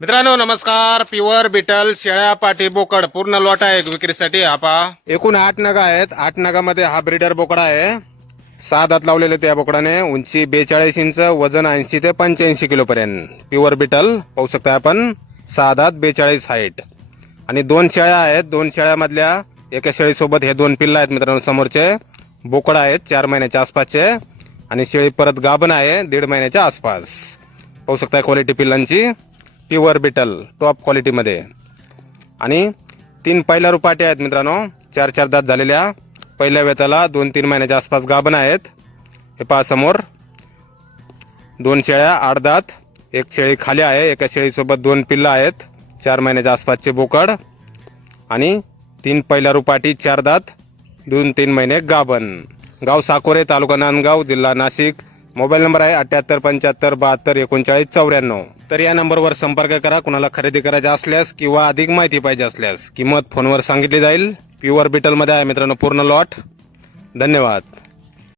मित्रांनो नमस्कार. Pure beetle शेळ्या पाटी बोकड पूर्ण लॉट आहे विक्रीसाठी. हा पहा एकूण 8 नग आहेत. 8 नगामध्ये हा ब्रीडर बोकडा आहे. 6 दात लावलेले त्या बोकडाने. उंची 42 इंच, वजन 80 ते 85 किलो पर्यंत. प्युअर बिटल पाहू शकता आपण. 6 दात 42 हाईट. आणि 2 शेळ्या आहेत. 2 शेळ्यामधल्या एका शेळीसोबत हे 2 पिल्ल आहेत मित्रांनो. समोरचे बोकड आहेत 4 महिन्याच्या आसपासचे. आणि शेळी परत गाभण आहे 1.5 महिन्याच्या आसपास. पाहू शकता क्वालिटी पिल्लांची. प्युअर बिटल टॉप क्वालिटीमध्ये. आणि 3 पहिल्या रुपाटे आहेत मित्रांनो. 4 दात झालेल्या. पहिल्या वेताला 2-3 महिन्याच्या आसपास गाभण आहेत. हे पहा समोर 2 शेळ्या 8 दात. एक शेळी खाली आहे. एका शेळीसोबत 2 पिल्लं आहेत 4 महिन्याच्या आसपासचे बोकड. आणि 3 पहिल्या रुपाटी 4 दात 2-3 महिने गाभण. गाव साकोरे, तालुका नांदगाव, जिल्हा नाशिक. मोबाईल नंबर आहे 7875723994. तर या नंबरवर संपर्क करा. कुणाला खरेदी करायचे असल्यास किंवा अधिक माहिती पाहिजे असल्यास किंमत फोनवर सांगितली जाईल. प्युअर बिटलमध्ये आहे मित्रांनो पूर्ण लॉट. धन्यवाद.